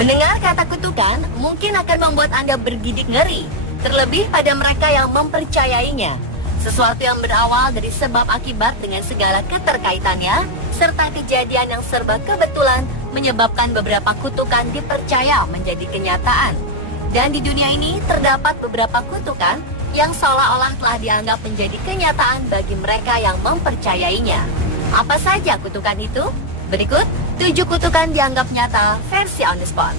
Mendengar kata kutukan mungkin akan membuat Anda bergidik ngeri, terlebih pada mereka yang mempercayainya. Sesuatu yang berawal dari sebab akibat dengan segala keterkaitannya, serta kejadian yang serba kebetulan menyebabkan beberapa kutukan dipercaya menjadi kenyataan. Dan di dunia ini terdapat beberapa kutukan yang seolah-olah telah dianggap menjadi kenyataan bagi mereka yang mempercayainya. Apa saja kutukan itu? Berikut 7 kutukan dianggap nyata versi on the spot.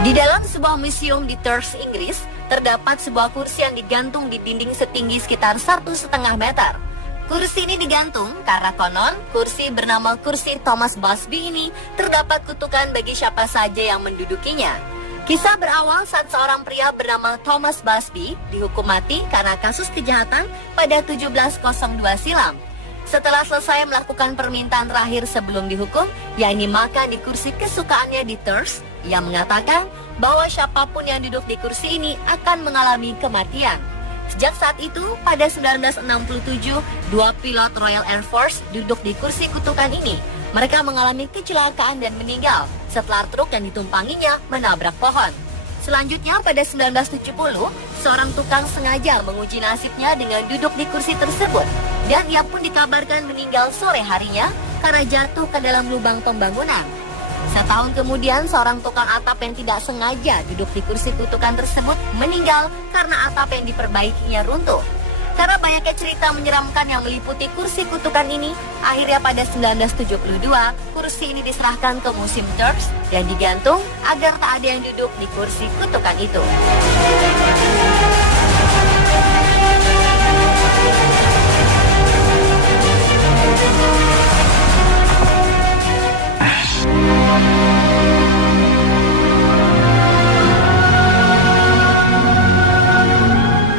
Di dalam sebuah museum di Tours, Inggris, terdapat sebuah kursi yang digantung di dinding setinggi sekitar 1,5 meter. Kursi ini digantung karena konon kursi bernama kursi Thomas Busby ini terdapat kutukan bagi siapa saja yang mendudukinya. Kisah berawal saat seorang pria bernama Thomas Busby dihukum mati karena kasus kejahatan pada 1702 silam. Setelah selesai melakukan permintaan terakhir sebelum dihukum, yakni makan di kursi kesukaannya di Tours, ia mengatakan bahwa siapapun yang duduk di kursi ini akan mengalami kematian. Sejak saat itu, pada 1967, 2 pilot Royal Air Force duduk di kursi kutukan ini. Mereka mengalami kecelakaan dan meninggal setelah truk yang ditumpanginya menabrak pohon. Selanjutnya, pada 1970, seorang tukang sengaja menguji nasibnya dengan duduk di kursi tersebut. Dan ia pun dikabarkan meninggal sore harinya karena jatuh ke dalam lubang pembangunan. Setahun kemudian, seorang tukang atap yang tidak sengaja duduk di kursi kutukan tersebut meninggal karena atap yang diperbaikinya runtuh. Karena banyaknya cerita menyeramkan yang meliputi kursi kutukan ini, akhirnya pada 1972, kursi ini diserahkan ke Museum Tours dan digantung agar tak ada yang duduk di kursi kutukan itu.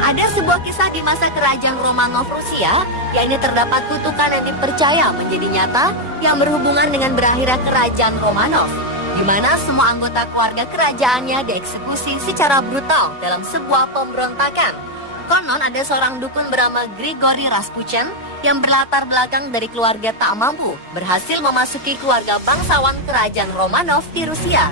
Ada sebuah kisah di masa kerajaan Romanov Rusia, yakni terdapat kutukan yang dipercaya menjadi nyata yang berhubungan dengan berakhirnya kerajaan Romanov, di mana semua anggota keluarga kerajaannya dieksekusi secara brutal dalam sebuah pemberontakan. Konon ada seorang dukun bernama Grigory Rasputin yang berlatar belakang dari keluarga tak mampu, berhasil memasuki keluarga bangsawan kerajaan Romanov di Rusia.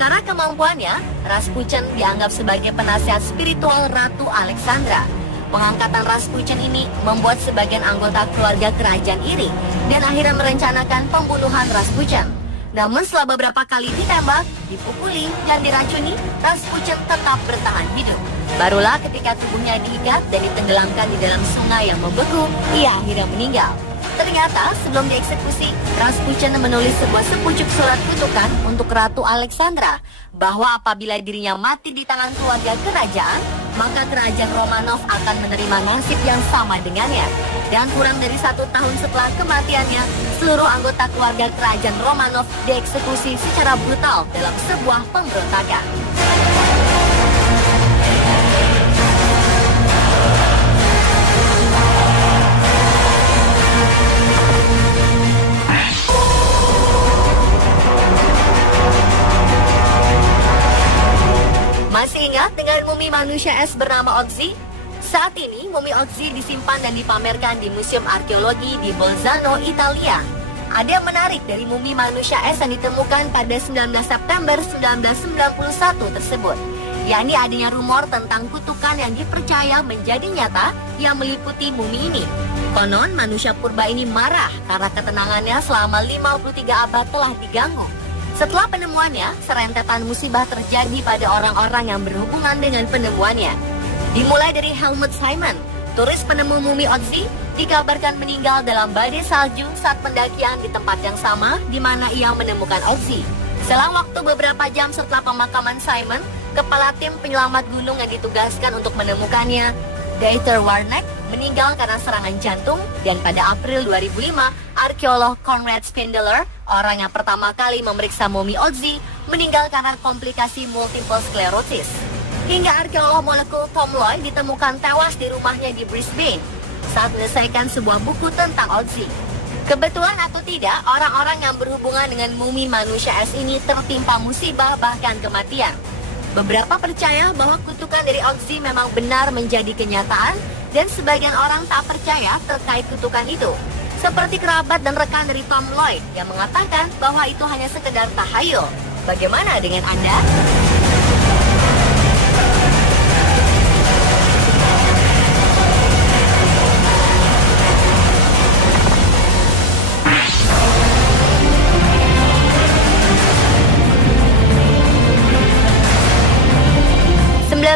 Karena kemampuannya, Rasputin dianggap sebagai penasihat spiritual Ratu Alexandra. Pengangkatan Rasputin ini membuat sebagian anggota keluarga kerajaan iri dan akhirnya merencanakan pembunuhan Rasputin. Namun setelah beberapa kali ditembak, dipukuli, dan diracuni, Rasputin tetap bertahan hidup. Barulah ketika tubuhnya diikat dan ditenggelamkan di dalam sungai yang membeku, ia akhirnya meninggal. Ternyata sebelum dieksekusi, Rasputin menulis sebuah sepucuk surat kutukan untuk Ratu Alexandra bahwa apabila dirinya mati di tangan keluarga kerajaan, maka kerajaan Romanov akan menerima nasib yang sama dengannya. Dan kurang dari 1 tahun setelah kematiannya, seluruh anggota keluarga kerajaan Romanov dieksekusi secara brutal dalam sebuah pemberontakan. Masih ingat dengan mumi manusia es bernama Ozzy? Saat ini, mumi Ozzy disimpan dan dipamerkan di Museum Arkeologi di Bolzano, Italia. Ada yang menarik dari mumi manusia es yang ditemukan pada 19 September 1991 tersebut, yakni adanya rumor tentang kutukan yang dipercaya menjadi nyata yang meliputi mumi ini. Konon, manusia purba ini marah karena ketenangannya selama 53 abad telah diganggu. Setelah penemuannya, serentetan musibah terjadi pada orang-orang yang berhubungan dengan penemuannya. Dimulai dari Helmut Simon, turis penemu mumi Ozzy, dikabarkan meninggal dalam badai salju saat pendakian di tempat yang sama di mana ia menemukan Ozzy. Selang waktu beberapa jam setelah pemakaman Simon, kepala tim penyelamat gunung yang ditugaskan untuk menemukannya, Dieter Warneck, meninggal karena serangan jantung, dan pada April 2005, arkeolog Konrad Spindler, orang yang pertama kali memeriksa mumi Ozzy, meninggal karena komplikasi multiple sclerosis. Hingga arkeolog molekul Tom Loy ditemukan tewas di rumahnya di Brisbane saat menyelesaikan sebuah buku tentang Ozzy. Kebetulan atau tidak, orang-orang yang berhubungan dengan mumi manusia es ini tertimpa musibah bahkan kematian. Beberapa percaya bahwa kutukan dari Oxy memang benar menjadi kenyataan, dan sebagian orang tak percaya terkait kutukan itu. Seperti kerabat dan rekan dari Tom Lloyd yang mengatakan bahwa itu hanya sekedar tahayul. Bagaimana dengan Anda?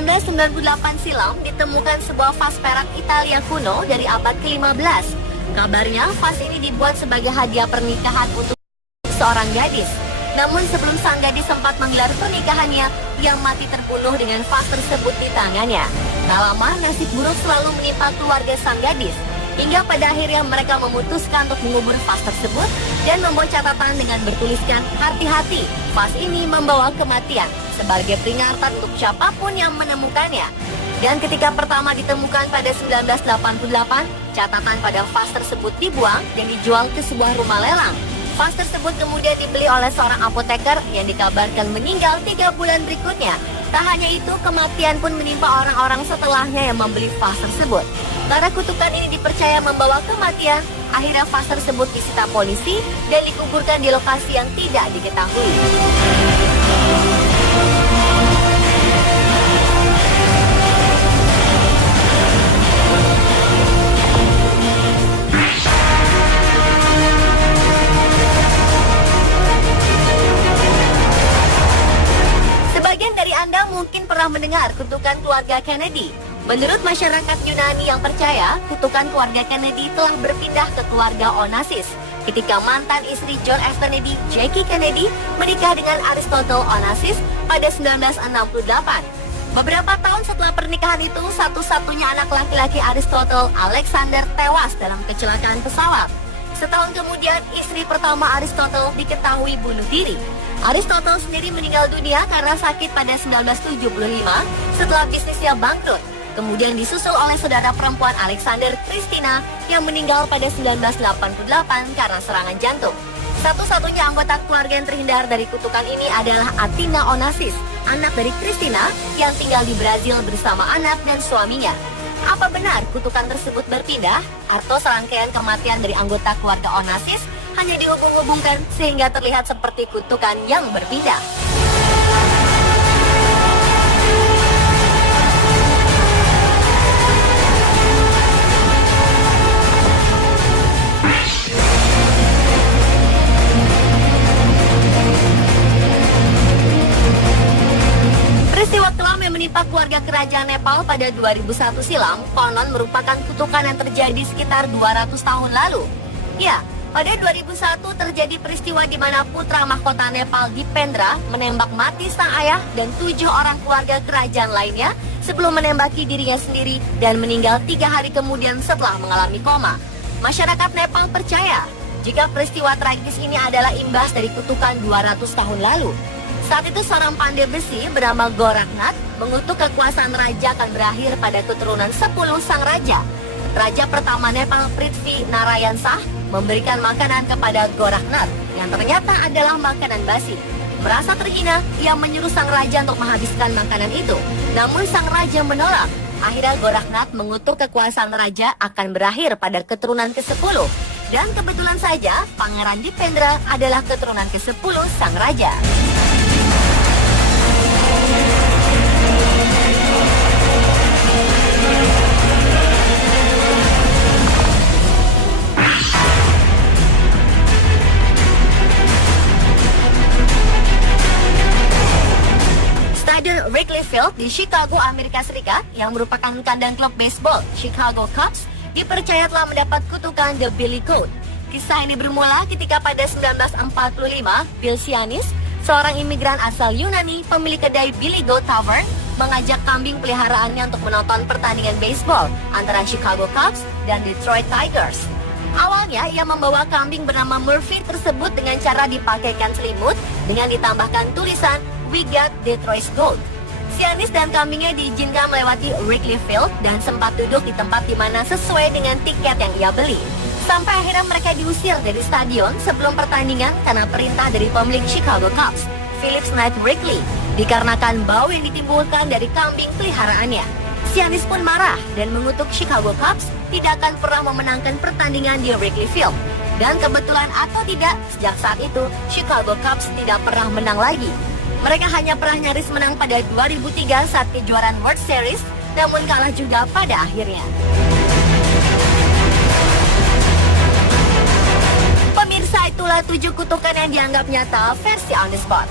Pada 1998 silam ditemukan sebuah vas perak Italia kuno dari abad ke-15. Kabarnya vas ini dibuat sebagai hadiah pernikahan untuk seorang gadis. Namun sebelum sang gadis sempat menggelar pernikahannya, ia mati terbunuh dengan vas tersebut di tangannya. Tak lama nasib buruk selalu menimpa keluarga sang gadis, hingga pada akhirnya mereka memutuskan untuk mengubur vas tersebut dan membuat catatan dengan bertuliskan hati-hati, vas ini membawa kematian, sebagai peringatan untuk siapapun yang menemukannya. Dan ketika pertama ditemukan pada 1988, catatan pada vas tersebut dibuang dan dijual ke sebuah rumah lelang. Vas tersebut kemudian dibeli oleh seorang apoteker yang dikabarkan meninggal 3 bulan berikutnya. Tak hanya itu, kematian pun menimpa orang-orang setelahnya yang membeli vas tersebut. Karena kutukan ini dipercaya membawa kematian, akhirnya vas tersebut disita polisi dan dikuburkan di lokasi yang tidak diketahui. Sebagian dari Anda mungkin pernah mendengar kutukan keluarga Kennedy. Menurut masyarakat Yunani yang percaya, kutukan keluarga Kennedy telah berpindah ke keluarga Onassis ketika mantan istri John F. Kennedy, Jackie Kennedy, menikah dengan Aristotle Onassis pada 1968. Beberapa tahun setelah pernikahan itu, satu-satunya anak laki-laki Aristotle, Alexander, tewas dalam kecelakaan pesawat. Setahun kemudian, istri pertama Aristotle diketahui bunuh diri. Aristotle sendiri meninggal dunia karena sakit pada 1975 setelah bisnisnya bangkrut. Kemudian disusul oleh saudara perempuan Alexander, Christina, yang meninggal pada 1988 karena serangan jantung. Satu-satunya anggota keluarga yang terhindar dari kutukan ini adalah Athena Onassis, anak dari Christina yang tinggal di Brazil bersama anak dan suaminya. Apa benar kutukan tersebut berpindah atau serangkaian kematian dari anggota keluarga Onassis hanya dihubung-hubungkan sehingga terlihat seperti kutukan yang berpindah? Peristiwa kelam yang menimpa keluarga kerajaan Nepal pada 2001 silam konon merupakan kutukan yang terjadi sekitar 200 tahun lalu. Ya, pada 2001 terjadi peristiwa di mana putra mahkota Nepal Dipendra menembak mati sang ayah dan 7 orang keluarga kerajaan lainnya sebelum menembaki dirinya sendiri dan meninggal 3 hari kemudian setelah mengalami koma. Masyarakat Nepal percaya jika peristiwa tragis ini adalah imbas dari kutukan 200 tahun lalu. Saat itu seorang pandai besi bernama Goraknath mengutuk kekuasaan raja akan berakhir pada keturunan 10 sang raja. Raja pertama Nepal, Prithvi Narayan Shah, memberikan makanan kepada Goraknath yang ternyata adalah makanan basi. Merasa terhina, ia menyuruh sang raja untuk menghabiskan makanan itu. Namun sang raja menolak. Akhirnya Goraknath mengutuk kekuasaan raja akan berakhir pada keturunan ke-10. Dan kebetulan saja, Pangeran Dipendra adalah keturunan ke-10 sang raja. Stadion Wrigley Field di Chicago, Amerika Serikat, yang merupakan kandang klub baseball Chicago Cubs, dipercaya telah mendapat kutukan The Billy Goat. Kisah ini bermula ketika pada 1945, Bill Sianis, seorang imigran asal Yunani, pemilik kedai Billy Goat Tavern, mengajak kambing peliharaannya untuk menonton pertandingan baseball antara Chicago Cubs dan Detroit Tigers. Awalnya, ia membawa kambing bernama Murphy tersebut dengan cara dipakaikan selimut dengan ditambahkan tulisan "We got Detroit's Gold". Sianis dan kambingnya diizinkan melewati Wrigley Field dan sempat duduk di tempat di mana sesuai dengan tiket yang ia beli. Sampai akhirnya mereka diusir dari stadion sebelum pertandingan karena perintah dari pemilik Chicago Cubs, Phillips Knight Wrigley, dikarenakan bau yang ditimbulkan dari kambing peliharaannya. Giannis pun marah dan mengutuk Chicago Cubs tidak akan pernah memenangkan pertandingan di Wrigley Field. Dan kebetulan atau tidak, sejak saat itu Chicago Cubs tidak pernah menang lagi. Mereka hanya pernah nyaris menang pada 2003 saat kejuaraan World Series, namun kalah juga pada akhirnya. Pemirsa, itulah 7 kutukan yang dianggap nyata versi On The Spot.